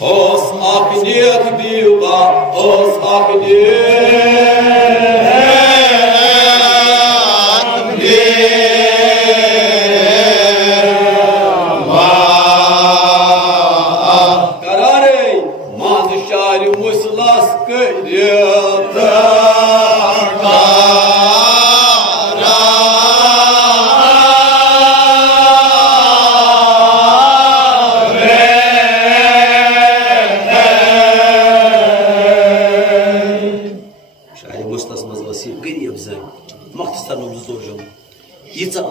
Os akniyet biwa, os karare manşari muslas kıyıda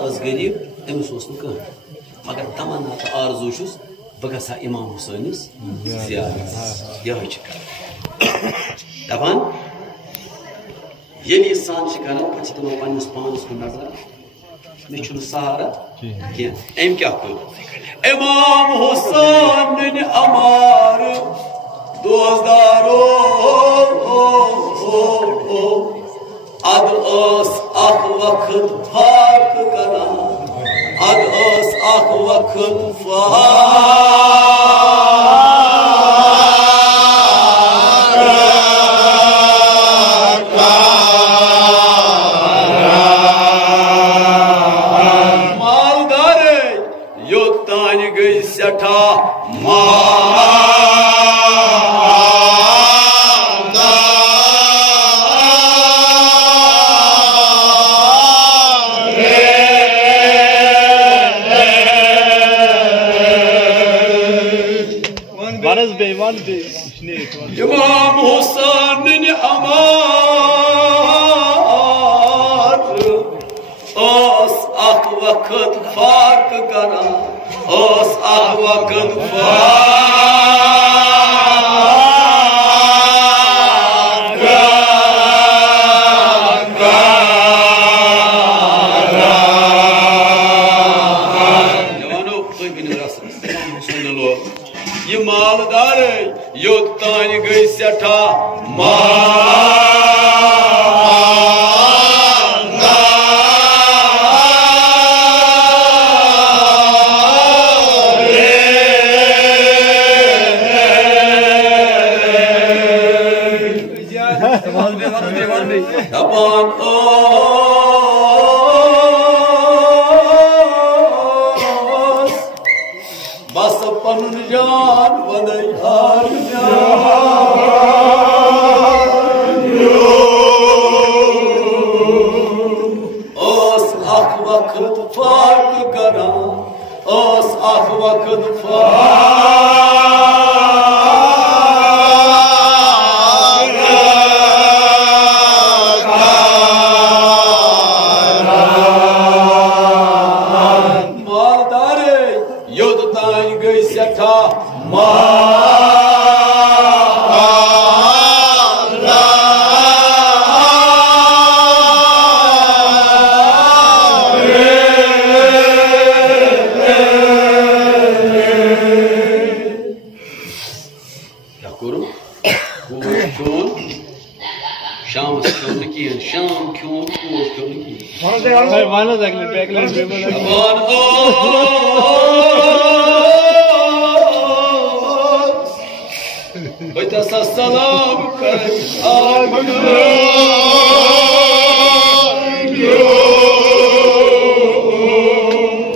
az garib emis olsun ki magar tamanat arzuşuz bagasa İmam Hüseyin'iz ziyaret yağı çıkar. Taban yeni insan çıkarıp paçıtama panus panus kunarlar meşhur sahara ki emkah bu İmam Hüseyin'in amarı dozdaro ad os ah vakit fark kana ad os ah vakit fark maldare yoktan gıy seta İmam Hüseyin'in amarı os ak vakit fark kana os ak vakit fark Yavano koy beni rasınız sonunda maldarı yoktan gıy seta taban os basıp panun can vaday os ak vakit fark kana os ak vakit maldare yodtan gıy seta salam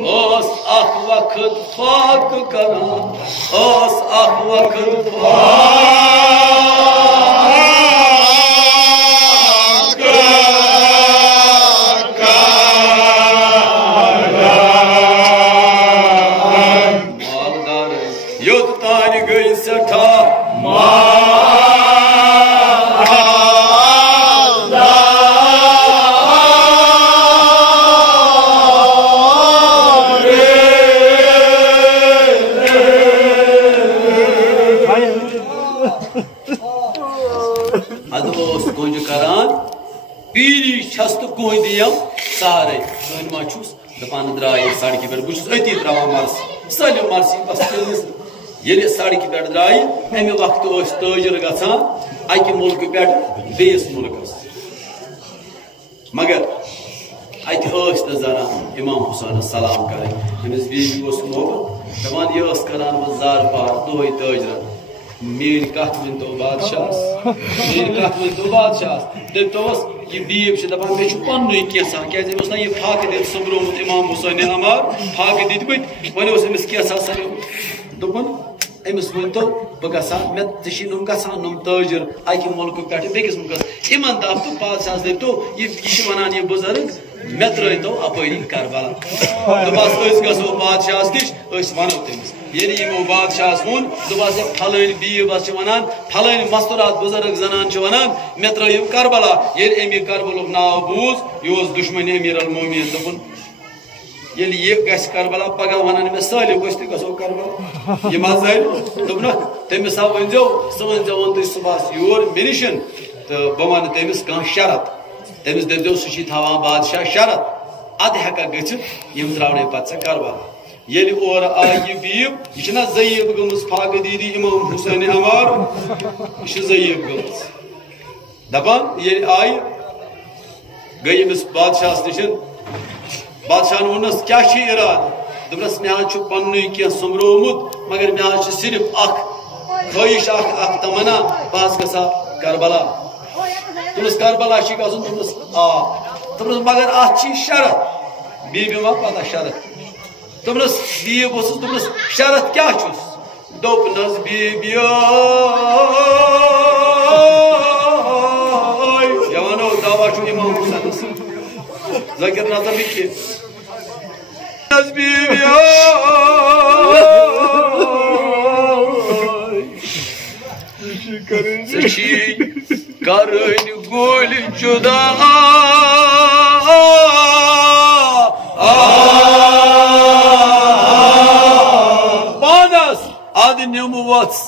os ak vakit fark kana os ak vakit fark कोई दियम सारे मा दपान द्राय सड़क पे बहुत अति द्रावा mercy Salim mercy बस ये सड़क पे द्राय अमे वक्त तजर गसान अकि मुल्क पे बेस मुल्कस मगर अत जरान इमाम हुसैन सलाम कर बीबी मोहब्बत दपान यह करान जार पार दोहे तजर मेन कत वन तो बादशाह दस यह बीब दपान मे पन्न कैसा क्या ना यह फाक दिल सोब्रोमुत इमाम हुसैन अमार फाक दित वन कैसा सर दोपन अमिस वन तो बह गा मे नुम गा नुम तजर अकि मुल्क पे बेकिस मुल्कस इमन दप तो बादशाह दपो यह वन यह बुजुर्ग मे त्रो अपरी करबला दोपस गो बादशाह नश वनो तमिस ये यमो बादशाह वोन दोपस फलान बीब वन फलान मस्तूरात बुजुर्ग जनान वन मे त्रो करबला ये अमीर करबलुक नाव बूज यह दुश्मन अमीर अल मोमिन दोपन ये करबला पगह वन मे सालिम गो करबला यह मजल दोपन तमिस वनो सह वन तुम सुबह योर मे निश तो बह वन तमिस कह शरत तमिस दपो सह बादशाह शरत अद हेका गम त्रे पे करबला ये और आय यह बीब यह ज़ईब गम फाक दीदी इमाम हुसैन अमार यह ज़ईब गम दपान ये आय गई अमिस बादशाह नश बादशाह वोनस क्या इराद दपस मे पन्न कह सोम्रोमुत मगर मे सिर्फ ख्वाहिश तमन्ना बह गा करबला तुमस करबला गसन तुमस तुमस मगर अत शरत बीबी मा पता शरत तुमस बीब तुमस शरत क्या दोपनस बीबी वनो दावा इमाम हुसैनस जकिर नजर लिखी बीबी करन गोल जुदा पानस अद निम वत्स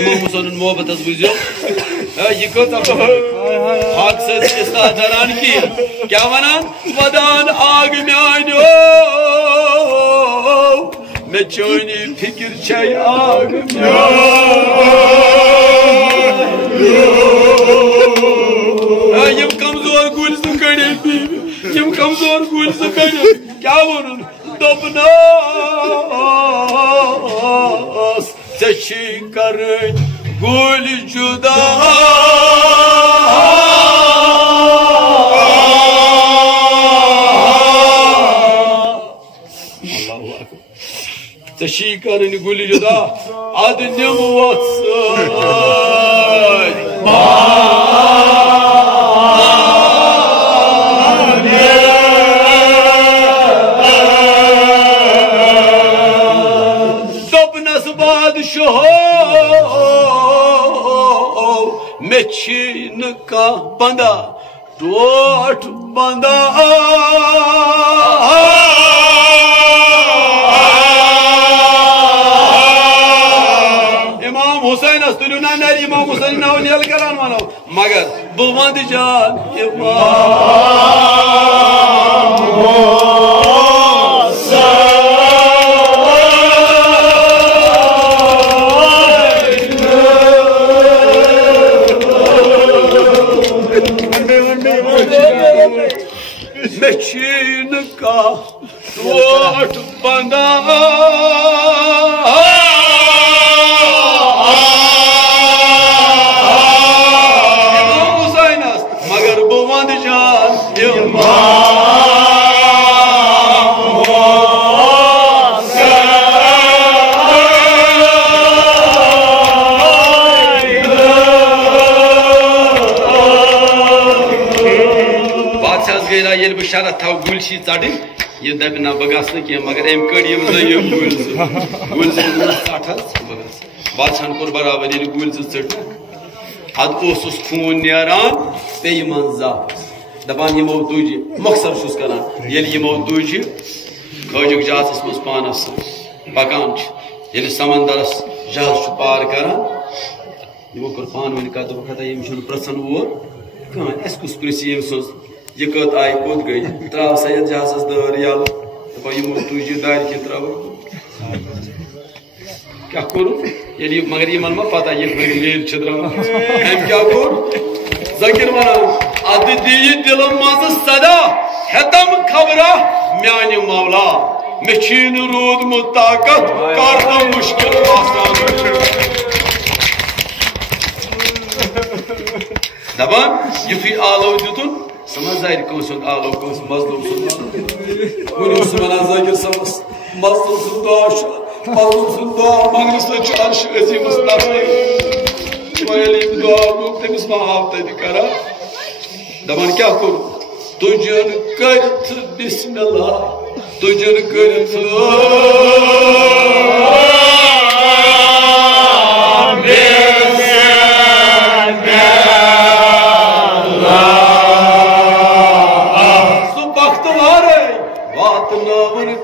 इमाम हुसैन मोहब्बत बुझो यह हक सरान की क्या वनान वदान आग म्यानो मे चोनी फिक्र छै आग यम कमजोर गुल कड़े यम कमजोर गुल कड़े क्या वन दोपनास करन गुल जुदा करन गुल जुदा अद निम वत्स मे न का बंदा टोट बंदा इमाम हुसैन तुलू ना नारी इमाम हुसैन नाव नियल करान वनो मगर बह वंद जान मशीन का टोट बंदा मगर बह वंद जान ये बह शरत थव गुलशी चढ़ यह दप ना बह गस मगर अम कड़ गुल सठ बादशाह कोर बराबर गुल चढ़ अद खून नान पे जा दपान यमो दुज मकसद करान ये यमो दुज खजुक जहाज मज पानस पकान ये समंदरस जहाज पार करान यमो कर पान वन कत वक्त यम प्रसन वो कहान अस कुस प्रिस यम सो ये कत आई कोत गई त्राव सैयद जहाज दर यल दपा यमो दुज दार के त्राव क्या करूं ये मगर ये मन पता ये लील हम क्या कर जकिर वन अद दी दिल मज सदा हेतम खबरा म्यान मौला मे रूदमुत ताकत कर मुश्किल दपान युथु आलो दुतुन समझार कंस आलो कंस मजलूम वन वन जकिर सबस मजलूम सुन मजलूम सुन दुआ मंगन अर्श अजीमस दुआ लोग तमिस माफ तत करा दपान क्या कर तुजन कर बिस्मिल्लाह तुजन कर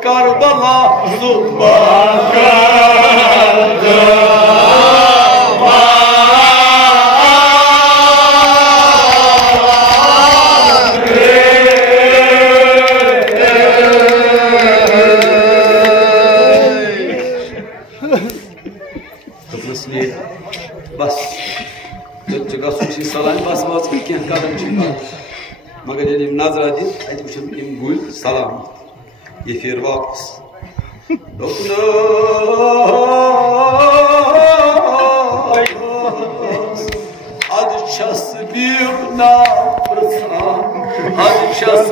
Karbala बस जगह सुशी सलाम बस वाज क्या कदम मगर ये नजर दी गुल सलाम ये फिर वापस अद छस ना अद छस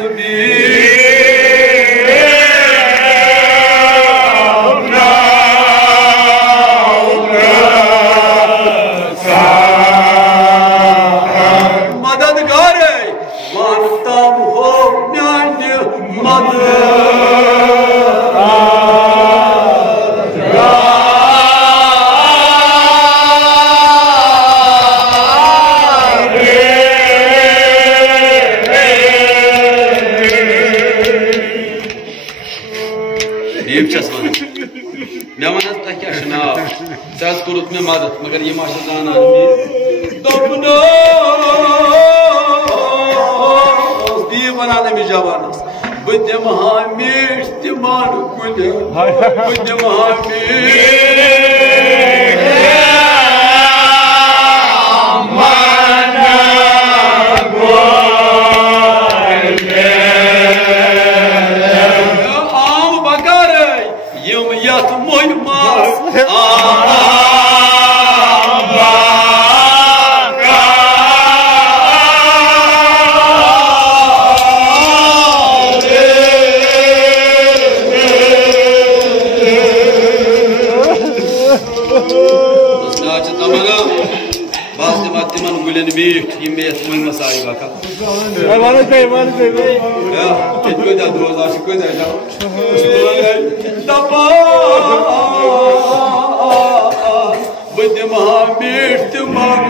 मददगार मानता हो म्यान मदद मे वन क्या नाव ज़्यादा कोरुत मे मदद मगर ये जाना दी वनान अमिस जवानस बह दिम मीठ तिमान कुल बह दिम तिमन गुलन मीठ यम मसाई वका मीठ तिमन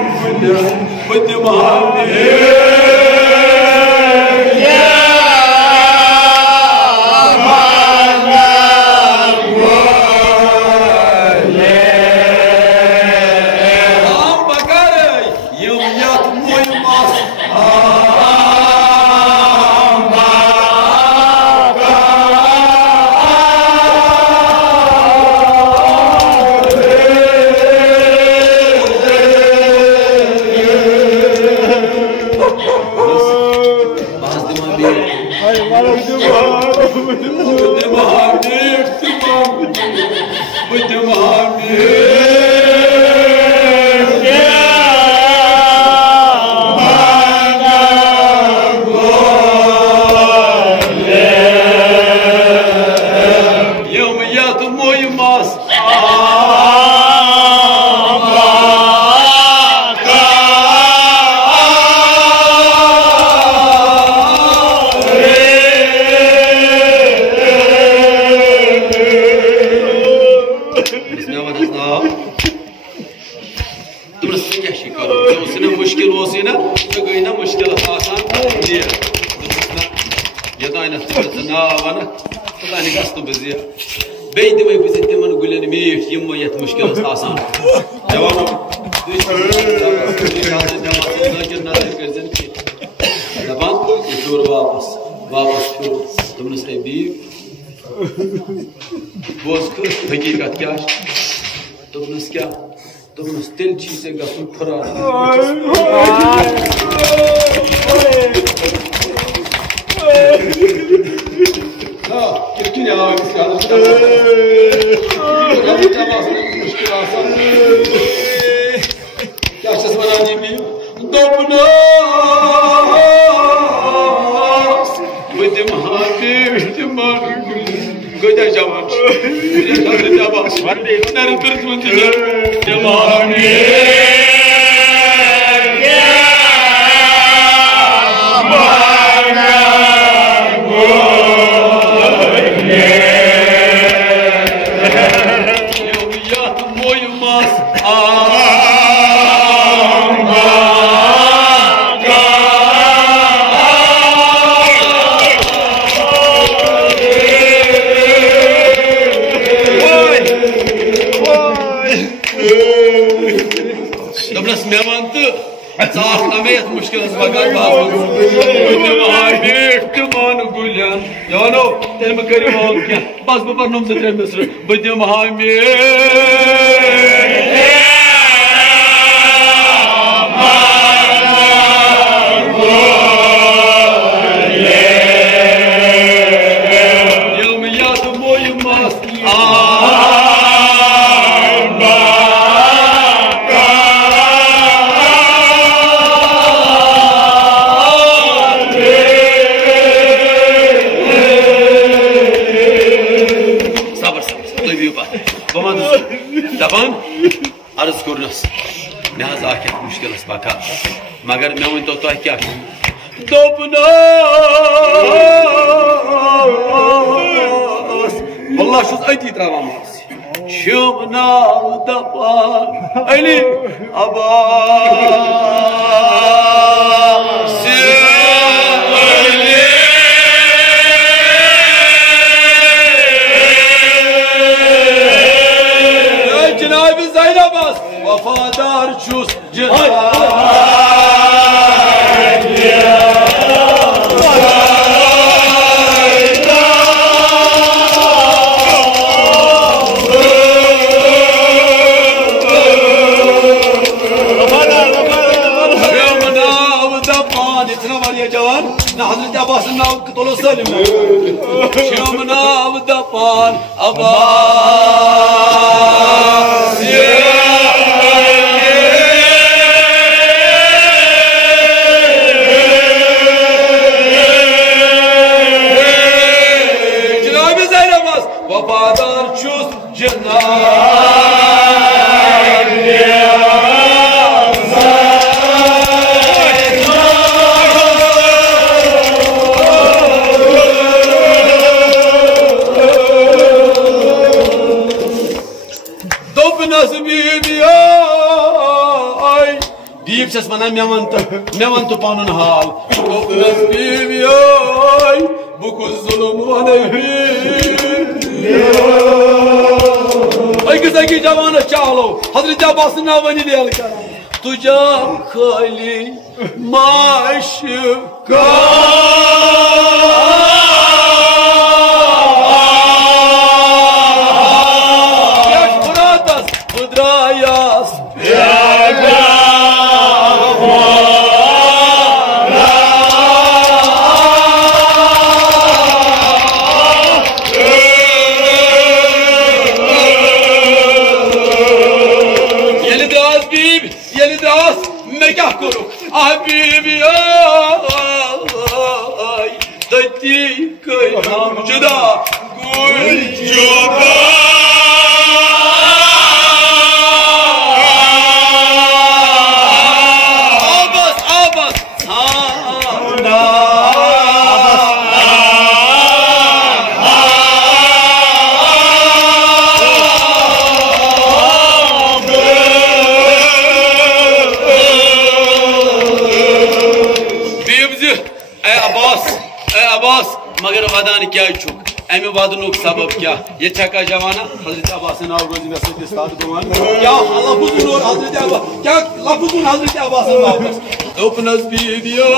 ये तो आइना ना वन पता नहीं कस तो बिजी बेद में बिजी तिमन गुलन मीठ यम यत मुश्किल आसान जवाब दबान फिर वापस फिर तुमने से भी बोस को हकीकत क्या तुमने क्या तुमने तिल चीजें गफन फरा कितनी आवाज इसका क्या चश्मरानी भी दोपना गोदा जवान मुश्किल बस बर्नम से बदम अर्ज कर्नस मे मुश्किल बका मगर मे वन तो तुह क्या वल्लाह अती त्रावान शुभ नाव दपान अली वफादार चुस इतना वारिया जवान ना हजरत अब्बास नाव तोलो सलिम शम नाव दपान अब्बास वफादार चुस दीप से वनान मे वन तो पन हाल बुकुस जुलुम अकिस अकिस जवानस चालो हजरत अब्बास ना वन दिल कर तुझा खाली माशुका क्या करो हबीबी तती कलाम जुदा गुल जुदा आबस Abbas मगर वदान क्या अमे वदनुक सबब क्या ये का जमाना हजरत अब्बास नाव रोज में उस्ताद गुमान क्या लफ्ज़ और हजरत अब्बास क्या लफ्ज़ हजरत अब्बास नाव दोपनस वीडियो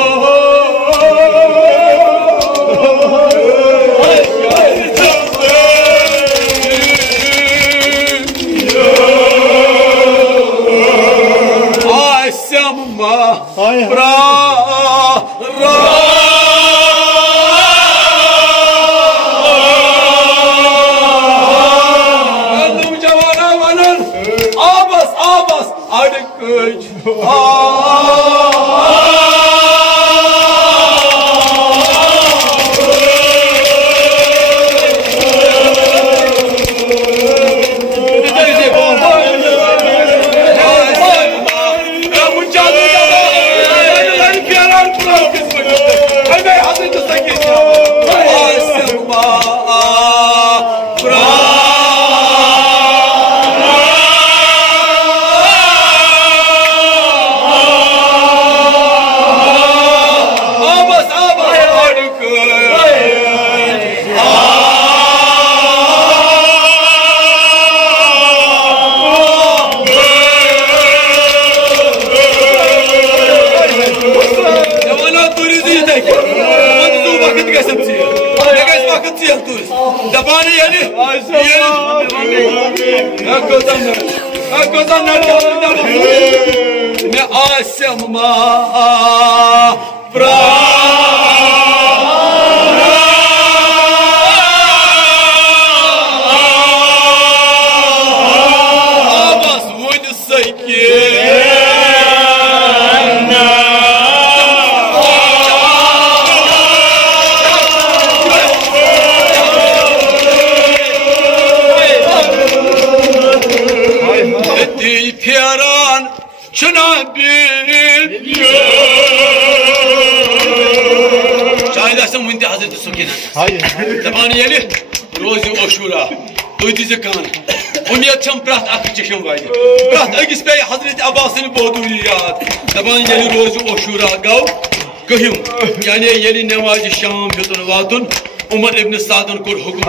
यानी ये नमाज शाम हेतुन वातुन उमर इब्न सादन कोर हुकुम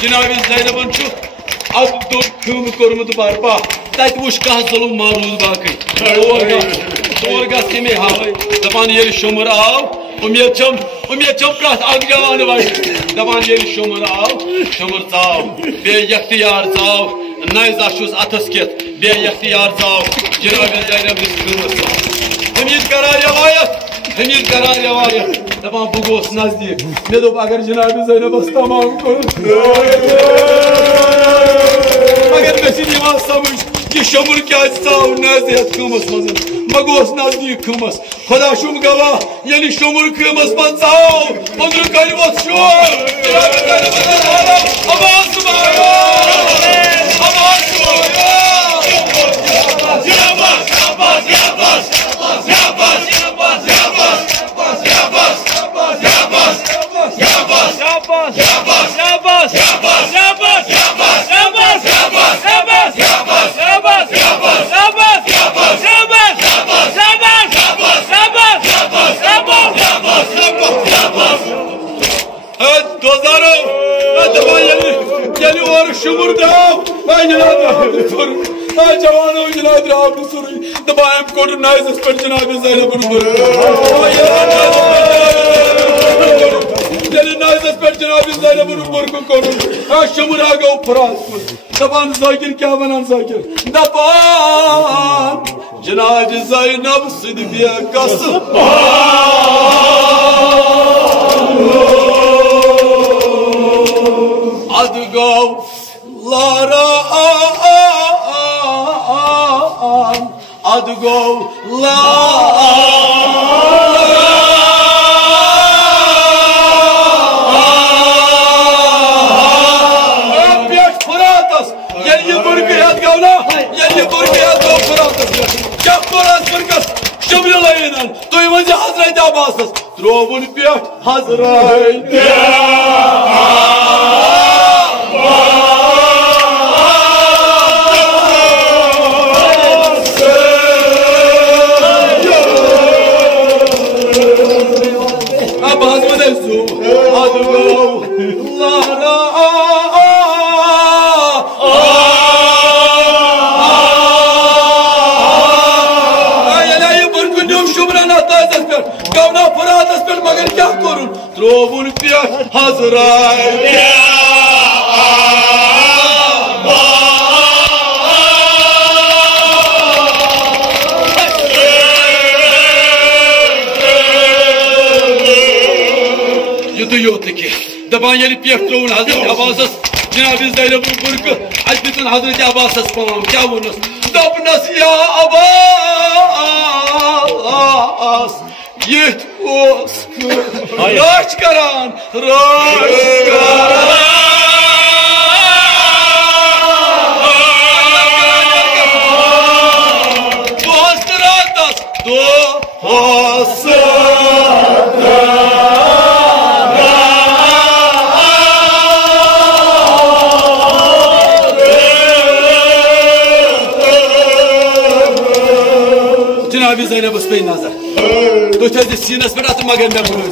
जनाब ज़ैनबन अब खून कोर्मुत बर्पा तत वुश कह जुल्म मारूज बाकी तोर गमे हावे दपान ये शुमर आव उम्मीद प्रत अख जवान वह दपान ये शुमर आव शुमर चाव बे यख्तियार चाव नायजा छुस अथस कित बे यख्तियार चाव जनाब ज़ैनब हमीद करा रवायत दपान बह गोस नजदीक मे दोप अगर जनाब ज़ैनबस तमाम अगर मे समझ ये शुमर क्या चाव नजदीक खमस मज मे गोस नजदीक खमस खुदा शुम गवाह ये शुमर खमस मन चाव अंदर कर शुमर दाव जवान जनाब दबाम कोट नाइजस पर जनाब ज़ैनब नाइजस पर जनाब ज़ैनब शुमर आ गो फराज दपान जाकिर क्या वनान जाकिर दपान जनाब ज़ैनब सिद कसम अद गो लारा अद गो फुरातस ये बुरकत गो ना ये बुरकत गो फुरातस क्या फुरात बुरकत शुमर लाइन तुम वन हजरत अब्बास त्रोवन पे हजरत Daban yeri piyaktroğun Hazreti Abbas'ız Cenab-ı Zeynep'in burku Hazret'in Hazreti Abbas'ız falan kavunuz Dabnas ya Abbas Yet oskı Raşkaran Raşkaran Duhastiratas Duhastiratas Cenab-ı Zeynep Bey nazar. Dötezde sinesi bir atın magen ben bunu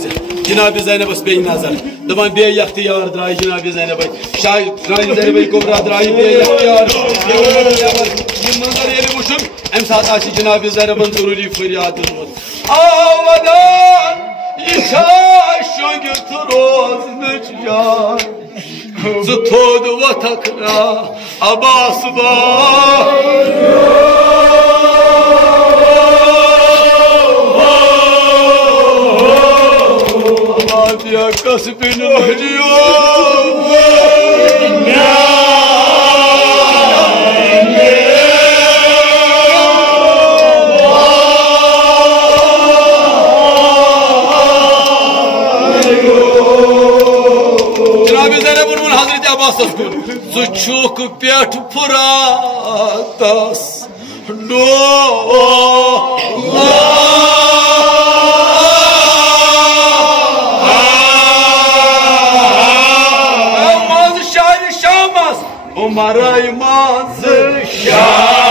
Cenab-ı Zeynep Bey nazar. Daman bey yaktı yar drai Cenab-ı Zeynep Bey. Şahit Zeynep Bey kobra drai bey yaktı yar. Bunlar yeri boşum. Emsat aşı Cenab-ı Zeynep'in duruli feryadını. Avadan işaşo götüroz neçyar. Zıtodu vatakra Abbas var. Ya kasbinin acıyor. Cenab-ı Zeynep'in Hazreti Abbas'ız kur. Suçuk piyat puratas. No. Umarım mazı şair